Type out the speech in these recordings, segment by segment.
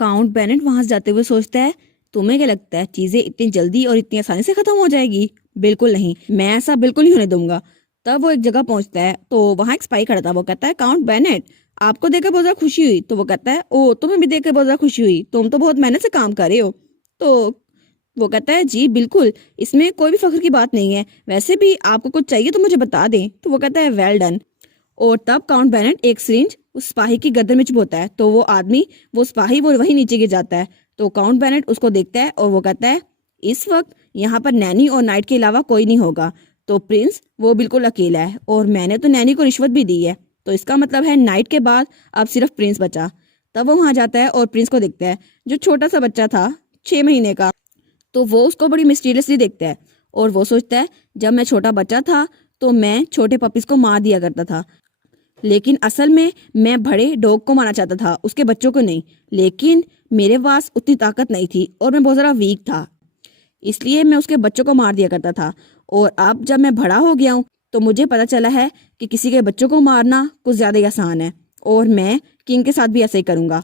Count Bennett वहां से जाते हुए सोचता है, तुम्हें क्या लगता है चीजें इतनी जल्दी और इतनी आसानी से खत्म हो जाएगी? बिल्कुल नहीं, मैं ऐसा बिल्कुल नहीं होने दूंगा। तब वो एक जगह पहुंचता है तो वहां एक स्पाई खड़ा था। वो कहता है, काउंट बेनेट, आपको देखकर बहुत ज्यादा खुशी हुई। तो वो कहता है, ओ तुम्हें भी देखकर बहुत ज्यादा खुशी हुई, तुम तो बहुत मेहनत से काम कर रहे हो। तो वो कहता है, जी बिल्कुल, इसमें कोई भी फख्र की बात नहीं है, वैसे भी आपको कुछ चाहिए तो मुझे बता दें। तो वो कहता है, वेल डन। और तब काउंट बेनेट एक सिरिंज उस सिपाही की गर्दन में चुभोता है, तो वो आदमी, वो सिपाही, वो वही नीचे गिर जाता है। तो काउंट बेनेट उसको देखता है और वो कहता है, इस वक्त यहाँ पर नैनी और नाइट के अलावा कोई नहीं होगा, तो प्रिंस वो बिल्कुल अकेला है और मैंने तो नैनी को रिश्वत भी दी है, तो इसका मतलब है नाइट के बाद अब सिर्फ प्रिंस बचा। तब वो वहां जाता है और प्रिंस को देखता है, जो छोटा सा बच्चा था 6 महीने का। तो वो उसको बड़ी मिस्टीरियसली देखता है और वो सोचता है, जब मैं छोटा बच्चा था तो मैं छोटे पपीज को मार दिया करता था, लेकिन असल में मैं बड़े डॉग को मारना चाहता था, उसके बच्चों को नहीं। लेकिन मेरे पास उतनी ताकत नहीं थी और मैं बहुत ज़्यादा वीक था, इसलिए मैं उसके बच्चों को मार दिया करता था। और अब जब मैं बड़ा हो गया हूँ तो मुझे पता चला है कि किसी के बच्चों को मारना कुछ ज़्यादा ही आसान है, और मैं किंग के साथ भी ऐसे ही करूँगा।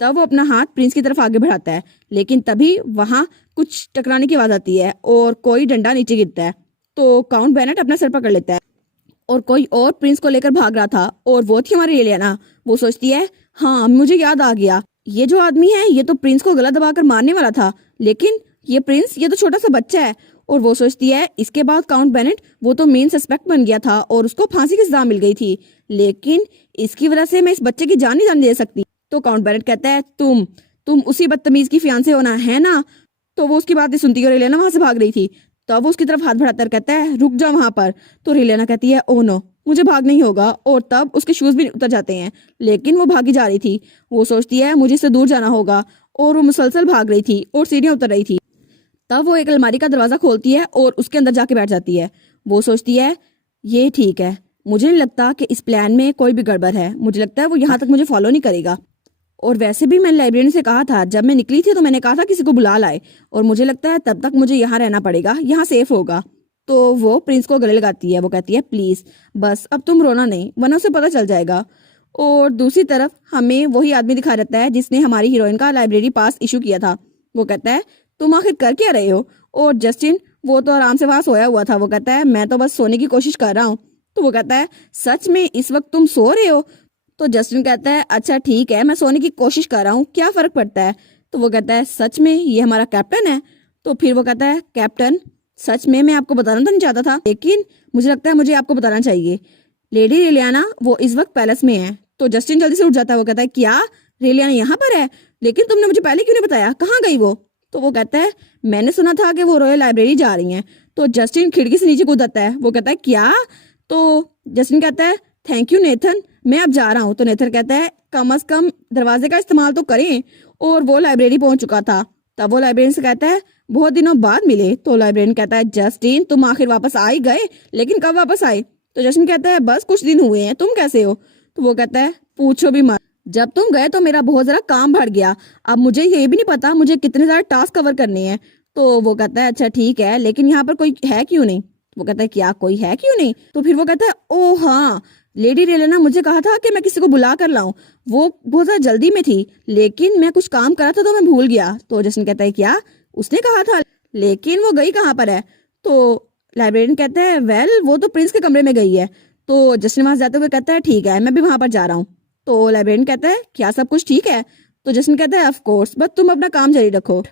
तब वो अपना हाथ प्रिंस की तरफ आगे बढ़ाता है, लेकिन तभी वहां कुछ टकराने की आवाज आती है और कोई डंडा नीचे गिरता है। तो काउंट बेनेट अपना सर पकड़ लेता है और कोई और प्रिंस को लेकर भाग रहा था और वो थी हमारी एलियाना। वो सोचती है, हाँ मुझे याद आ गया, ये जो आदमी है ये तो प्रिंस को गला दबाकर मारने वाला था, लेकिन ये प्रिंस, ये तो छोटा सा बच्चा है। और वो सोचती है, इसके बाद काउंट बेनेट वो तो मेन सस्पेक्ट बन गया था और उसको फांसी की सजा मिल गई थी, लेकिन इसकी वजह से मैं इस बच्चे की जान नहीं जाने दे सकती। तो काउंट बेनेट कहता है, तुम उसी बदतमीज की फियांसे होना है ना? तो वो उसकी बात नहीं सुनती और एलियाना वहां से भाग रही थी। तब वो उसकी तरफ हाथ बढ़ाकर कहता है, रुक जा वहां पर। तो एलियाना कहती है, ओ नो, मुझे भाग नहीं होगा। और तब उसके शूज भी उतर जाते हैं, लेकिन वो भागी जा रही थी। वो सोचती है, मुझे इससे दूर जाना होगा, और वो मुसलसल भाग रही थी और सीढ़ियां उतर रही थी। तब वो एक अलमारी का दरवाजा खोलती है और उसके अंदर जाके बैठ जाती है। वो सोचती है, ये ठीक है, मुझे नहीं लगता कि इस प्लान में कोई भी गड़बड़ है, मुझे लगता है वो यहाँ तक मुझे फॉलो नहीं करेगा। और वैसे भी मैंने लाइब्रेरी से कहा था, जब मैं निकली थी तो मैंने कहा था किसी को बुला लाए, और मुझे लगता है तब तक मुझे यहाँ रहना पड़ेगा, यहाँ सेफ होगा। तो वो प्रिंस को गले लगाती है। वो कहती है, प्लीज बस अब तुम रोना नहीं, वरना उसे पता चल जाएगा। और दूसरी तरफ हमें वही आदमी दिखा रहता है जिसने हमारी हीरोइन का लाइब्रेरी पास इशू किया था। वो कहता है, तुम आखिर कर क्या रहे हो? और जस्टिन, वो तो आराम से वहां सोया हुआ था, वो कहता है, मैं तो बस सोने की कोशिश कर रहा हूँ। तो वो कहता है, सच में इस वक्त तुम सो रहे हो? तो जस्टिन कहता है, अच्छा ठीक है, मैं सोने की कोशिश कर रहा हूँ, क्या फर्क पड़ता है? तो वो कहता है, सच में ये हमारा कैप्टन है? तो फिर वो कहता है, कैप्टन, सच में मैं आपको बताना तो नहीं चाहता था, लेकिन मुझे लगता है मुझे आपको बताना चाहिए। लेडी रेलियाना वो इस वक्त पैलेस में है। तो जस्टिन जल्दी से उठ जाता है। वो कहता है, क्या रेलियाना यहाँ पर है? लेकिन तुमने मुझे पहले क्यों नहीं बताया, कहाँ गई वो? तो वो कहता है, मैंने सुना था कि वो रॉयल लाइब्रेरी जा रही हैं। तो जस्टिन खिड़की से नीचे कूद आता है। वो कहता है, क्या? तो जस्टिन कहता है, थैंक यू नेथन, मैं अब जा रहा हूँ। तो नेथन कहता है, कम से कम दरवाजे का इस्तेमाल तो करें। और वो लाइब्रेरी पहुंच चुका था। तब वो लाइब्रेरियन से कहता है, बहुत दिनों बाद मिले। तो लाइब्रेरियन कहता है, जस्टिन तुम आखिर वापस आ ही गए, लेकिन कब वापस आए? तो जस्टिन कहता है, बस कुछ दिन हुए हैं, तुम कैसे हो? तो वो कहता है, पूछो भी मत, जब तुम गए तो मेरा बहुत जरा काम बढ़ गया, अब मुझे ये भी नहीं पता मुझे कितने सारे टास्क कवर करने हैं। तो वो कहता है, अच्छा ठीक है, लेकिन यहाँ पर कोई है क्यों नहीं? वो कहता है, क्या कोई है क्यों नहीं? तो फिर वो कहता है, ओ हाँ, लेडी रेलेना मुझे कहा था कि मैं किसी को बुला कर लाऊं, वो बहुत ज्यादा जल्दी में थी, लेकिन मैं कुछ काम करा था तो मैं भूल गया। तो जस्टिन कहता है, क्या उसने कहा था, लेकिन वो गई कहाँ पर है? तो लाइब्रेरियन कहता है, वेल वो तो प्रिंस के कमरे में गई है। तो जस्टिन वहां जाते हुए कहता है, ठीक है, मैं भी वहां पर जा रहा हूँ। तो लाइब्रेरियन कहता है, क्या सब कुछ ठीक है? तो जस्टिन कहता है, ऑफ कोर्स, बस तुम अपना काम जारी रखो।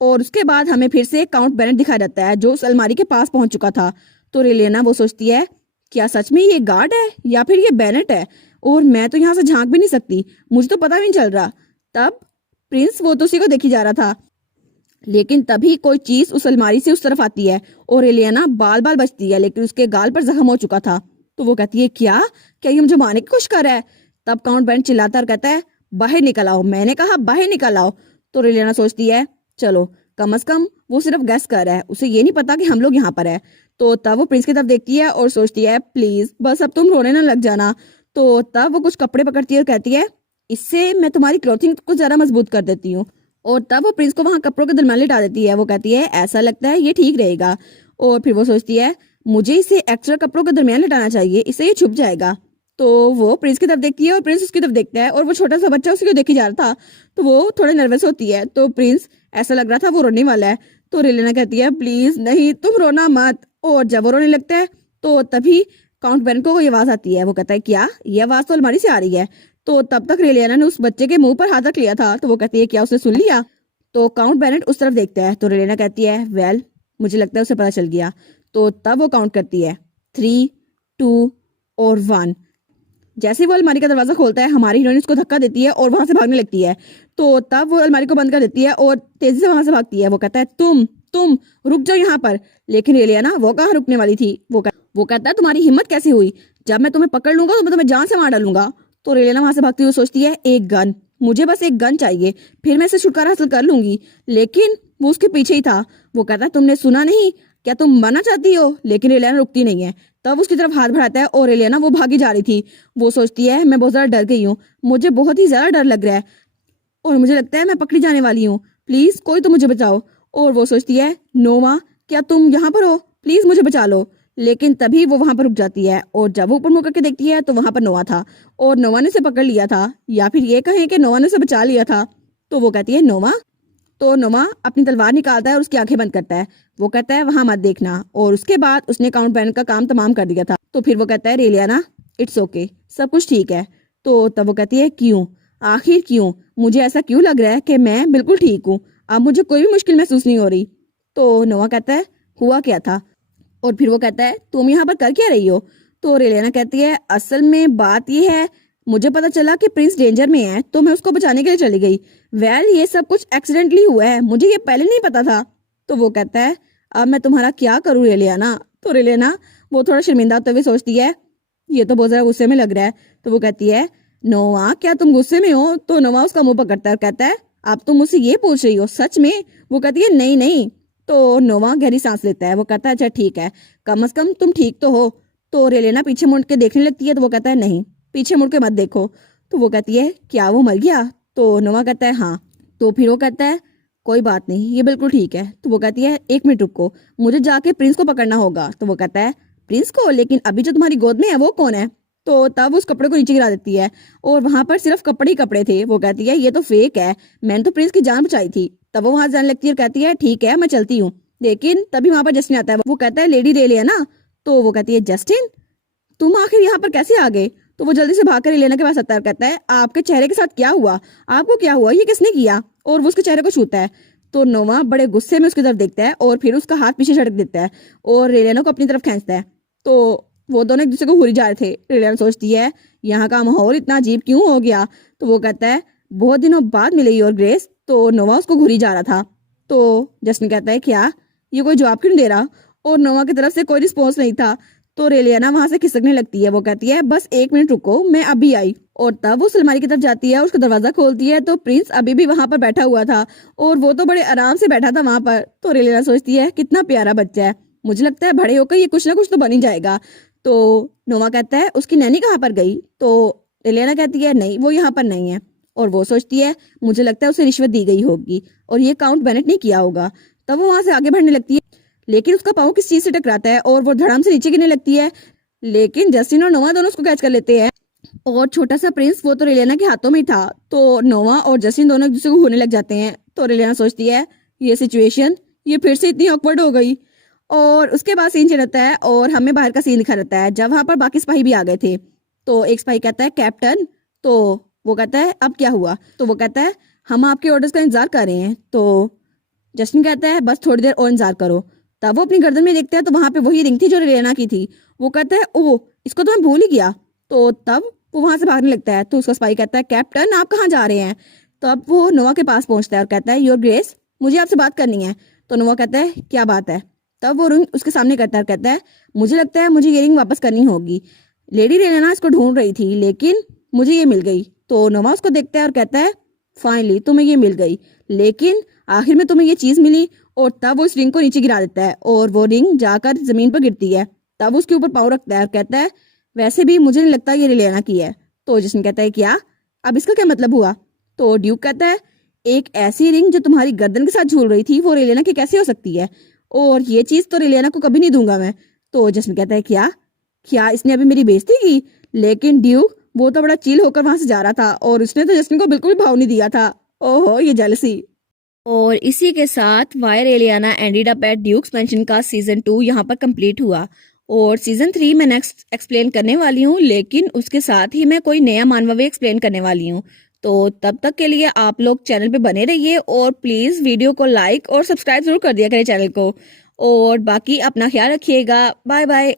और उसके बाद हमें फिर से काउंट बेनेट दिखाया जाता है, जो उस अलमारी के पास पहुंच चुका था। तो रेलियाना वो सोचती है, क्या सच में ये गार्ड है या फिर ये बेनेट है? और मैं तो यहाँ से झांक भी नहीं सकती, मुझे तो पता भी नहीं चल रहा। तब प्रिंस वो तो उसी को देखी जा रहा था, लेकिन तभी कोई चीज उस अलमारी से उस तरफ आती है और एलियाना बाल बाल बचती है, लेकिन उसके गाल पर जख्म हो चुका था। तो वो कहती है, क्या क्या ये मुझे मारने की कोशिश कर रहा है? तब काउंट बेनेट चिल्लाता और कहता है, बाहर निकल आओ, मैंने कहा बाहर निकल आओ। तो एलियाना सोचती है, चलो कम से कम वो सिर्फ गैस कर रहा है, उसे ये नहीं पता कि हम लोग यहाँ पर है। तो तब वो प्रिंस की तरफ देखती है और सोचती है, प्लीज बस अब तुम रोने ना लग जाना। तो तब वो कुछ कपड़े पकड़ती है और कहती है, इससे मैं तुम्हारी क्लोथिंग को ज्यादा मजबूत कर देती हूँ। और तब वो प्रिंस को वहां कपड़ों के दरमियान लिटा देती है। वो कहती है, ऐसा लगता है ये ठीक रहेगा। और फिर वो सोचती है, मुझे इसे एक्स्ट्रा कपड़ों के दरमियान लिटाना चाहिए, इससे ये छुप जाएगा। तो वो प्रिंस की तरफ देखती है और प्रिंस उसकी तरफ देखता है और वो छोटा सा बच्चा उसी को देखे जा रहा था, तो वो थोड़ा नर्वस होती है। तो प्रिंस ऐसा लग रहा था वो रोने वाला है। तो रेलिना कहती है प्लीज नहीं, तुम रोना मत। और जब वो रोने लगता है तो तभी काउंट बेनेट को ये आवाज आती है। वो कहता है क्या, ये आवाज तो अलमारी से आ रही है। तो तब तक रेलिना ने उस बच्चे के मुंह पर हाथ रख लिया था। तो वो कहती है क्या उसने सुन लिया? तो काउंट बेनेट उस तरफ देखता है। तो रेलिना कहती है वेल, मुझे लगता है उसे पता चल गया। तो तब वो काउंट करती है 3, 2 और 1। जैसे वो अलमारी का दरवाजा खोलता है, हमारी हीरोइन उसको धक्का देती है और वहां से भागने लगती है। तो तब वो अलमारी को बंद कर देती है और तेजी से वहां से भागती है। वो कहता है तुम रुक जाओ यहाँ पर। लेकिन रेलियाना वो कहाँ रुकने वाली थी। वो कहता है तुम्हारी हिम्मत कैसे हुई, जब मैं तुम्हें पकड़ लूंगा तो मैं तुम्हें जान से मार डालूंगा। तो रेलियाना वहां से भागती हुई सोचती है एक गन, मुझे बस एक गन चाहिए, फिर मैं इसे छुटकारा हासिल कर लूंगी। लेकिन वो उसके पीछे ही था। वो कहता है तुमने सुना नहीं, क्या तुम मरना चाहती हो? लेकिन रेलियाना रुकती नहीं है। तब उसकी तरफ हाथ बढ़ाता है और रेलियाना वो भागी जा रही थी। वो सोचती है मैं बहुत ज्यादा डर गई हूँ, मुझे बहुत ही ज्यादा डर लग रहा है और मुझे लगता है मैं पकड़ी जाने वाली हूँ, प्लीज कोई तो मुझे बचाओ। और वो सोचती है नोवा, क्या तुम यहाँ पर हो, प्लीज मुझे बचा लो। लेकिन तभी वो वहां पर रुक जाती है और जब वो ऊपर मुड़ करके देखती है तो वहां पर नोवा था और नोवा ने उसे पकड़ लिया था, या फिर ये कहें कि नोवा ने उसे बचा लिया था। तो वो कहती है नोवा। तो नोवा अपनी तलवार निकालता है और उसकी आंखें बंद करता है। वो कहता है वहां मत देखना। और उसके बाद उसने काउंट बैन का काम तमाम कर दिया था। तो फिर वो कहता है रेलियाना इट्स ओके, सब कुछ ठीक है। तो तब वो कहती है क्यों, आखिर क्यों, मुझे ऐसा क्यों लग रहा है कि मैं बिल्कुल ठीक हूँ, अब मुझे कोई भी मुश्किल महसूस नहीं हो रही। तो नोवा कहता है हुआ क्या था? और फिर वो कहता है तुम यहाँ पर कर क्या रही हो? तो रेलियाना कहती है असल में बात यह है, मुझे पता चला कि प्रिंस डेंजर में है तो मैं उसको बचाने के लिए चली गई। वेल ये सब कुछ एक्सीडेंटली हुआ है, मुझे ये पहले नहीं पता था। तो वो कहता है अब मैं तुम्हारा क्या करूँ रेलियाना? तो रेलियाना वो थोड़ा शर्मिंदा होते हुए सोचती है ये तो बहुत ज्यादा गुस्से में लग रहा है। तो वो कहती है नोवा क्या तुम गुस्से में हो? तो नोवा उसका मुंह पकड़ता है और कहता है अब तुम मुझसे ये पूछ रही हो सच में? वो कहती है नहीं नहीं। तो नोवा गहरी सांस लेता है। वो कहता है अच्छा ठीक है, कम से कम तुम ठीक तो हो। तो रेलिना पीछे मुड़ के देखने लगती है। तो वो कहता है नहीं, पीछे मुड़ के मत देखो। तो वो कहती है क्या वो मर गया? तो नोवा कहता है हाँ। तो फिर वो कहता है कोई बात नहीं, ये बिल्कुल ठीक है। तो वो कहती है एक मिनट रुको, मुझे जाके प्रिंस को पकड़ना होगा। तो वो कहता है प्रिंस को? लेकिन अभी जो तुम्हारी गोद में है वो कौन है? तो तब उस कपड़े को नीचे गिरा देती है और वहां पर सिर्फ कपड़े ही कपड़े थे। वो कहती है ये तो फेक है, मैंने तो प्रिंस की जान बचाई थी। तब वो वहां जाने लगती है और कहती है ठीक है मैं चलती हूँ। लेकिन तभी वहां पर जस्टिन आता है। वो कहता है लेडी रेलिया ना। तो वो कहती है जस्टिन तुम आखिर यहाँ पर कैसे आ गए? तो वो जल्दी से भागकर एलिना के पास आता है और कहता है आपके चेहरे के साथ क्या हुआ, आपको क्या हुआ, ये किसने किया? और वो उसके चेहरे को छूता है। तो नोवा बड़े गुस्से में उसकी तरफ देखता है और फिर उसका हाथ पीछे झटक देता है और रेलिना को अपनी तरफ खींचता है। तो वो दोनों एक दूसरे को घूरी जा रहे थे। रेलिना सोचती है यहाँ का माहौल इतना अजीब क्यों हो गया? तो वो कहता है बहुत दिनों बाद मिली और ग्रेस। तो नोवा उसको घूरी जा रहा था। तो जस्टिन कहता है क्या, ये कोई जवाब क्यों नहीं दे रहा? और नोवा की तरफ से कोई रिस्पॉन्स नहीं था। तो रेलियाना वहां से खिसकने लगती है। वो कहती है बस एक मिनट रुको, मैं अभी आई। और तब वो अलमारी की तरफ जाती है, उसका दरवाजा खोलती है तो प्रिंस अभी भी वहां पर बैठा हुआ था और वो तो बड़े आराम से बैठा था वहां पर। तो रेलियाना सोचती है कितना प्यारा बच्चा है, मुझे लगता है बड़े होकर ये कुछ ना कुछ तो बन ही जाएगा। तो नोवा कहता है उसकी नैनी कहाँ पर गई? तो रेलियाना कहती है नहीं वो यहाँ पर नहीं है। और वो सोचती है मुझे लगता है उसे रिश्वत दी गई होगी और ये काउंट बेनेट ने किया होगा। तब वो वहां से आगे बढ़ने लगती है, लेकिन उसका पाँव किस चीज से टकराता है और वो धड़ाम से नीचे गिरने लगती है। लेकिन जस्टिन और नोवा दोनों उसको कैच कर लेते हैं और छोटा सा प्रिंस वो तो रेलियाना के हाथों में ही था। तो नोवा और जस्टिन दोनों एक दूसरे को होने लग जाते हैं। तो रेलियाना सोचती है ये सिचुएशन ये फिर से इतनी ऑकवर्ड हो गई। और उसके बाद सीन चल रहता है और हमें बाहर का सीन दिखा रहता है जब वहां पर बाकी सिपाही भी आ गए थे। तो एक सिपाही कहता है कैप्टन। तो वो कहता है अब क्या हुआ? तो वो कहता है हम आपके ऑर्डर्स का इंतजार कर रहे हैं। तो जस्टिन कहता है बस थोड़ी देर और इंतजार करो। तब वो अपनी गर्दन में देखता है तो वहां पे वही रिंग थी जो रेलियाना की थी। वो कहता है ओह इसको तो मैं भूल ही गया। तो तब वो वहां से भागने लगता है। तो उसका सिपाही कहता है कैप्टन आप कहाँ जा रहे हैं? तब वो नोवा के पास पहुंचता है और कहता है योर ग्रेस मुझे आपसे बात करनी है। तो नोवा कहता है क्या बात है? तब वो रिंग उसके सामने करता है और कहता है मुझे लगता है मुझे ये रिंग वापस करनी होगी। लेडी रेलियाना इसको ढूंढ रही थी लेकिन मुझे ये मिल गई। तो नोवा उसको देखता है और कहता है फाइनली तुम्हें ये मिल गई, लेकिन आखिर में तुम्हें ये चीज मिली। और तब वो उस रिंग को नीचे गिरा देता है और वो रिंग जाकर जमीन पर गिरती है। तब उसके ऊपर पाँव रखता है और कहता है वैसे भी मुझे नहीं लगता ये रेलियाना की है। तो जिसने कहता है क्या, अब इसका क्या मतलब हुआ? तो ड्यूक कहता है एक ऐसी रिंग जो तुम्हारी गर्दन के साथ झूल रही थी वो रेलियाना की कैसे हो सकती है, और ये चीज तो रेलियाना को कभी नहीं दूंगा मैं। तो जिसने कहता है क्या क्या इसने अभी मेरी बेइज्जती की? लेकिन ड्यूक वो तो बड़ा चिल होकर वहां से जा रहा था और उसने तो जस्टिन को बिल्कुल भाव नहीं दिया था। ओहो ये जेलसी। और इसी के साथ वायर Eliana ended up at Duke's mansion का सीजन 2 यहाँ पर कंप्लीट हुआ और सीजन 3 मैं नेक्स्ट एक्सप्लेन करने वाली हूँ, लेकिन उसके साथ ही मैं कोई नया मानवा एक्सप्लेन करने वाली हूँ। तो तब तक के लिए आप लोग चैनल पे बने रहिए और प्लीज वीडियो को लाइक और सब्सक्राइब जरूर कर दिया करें चैनल को। और बाकी अपना ख्याल रखिएगा। Bye bye.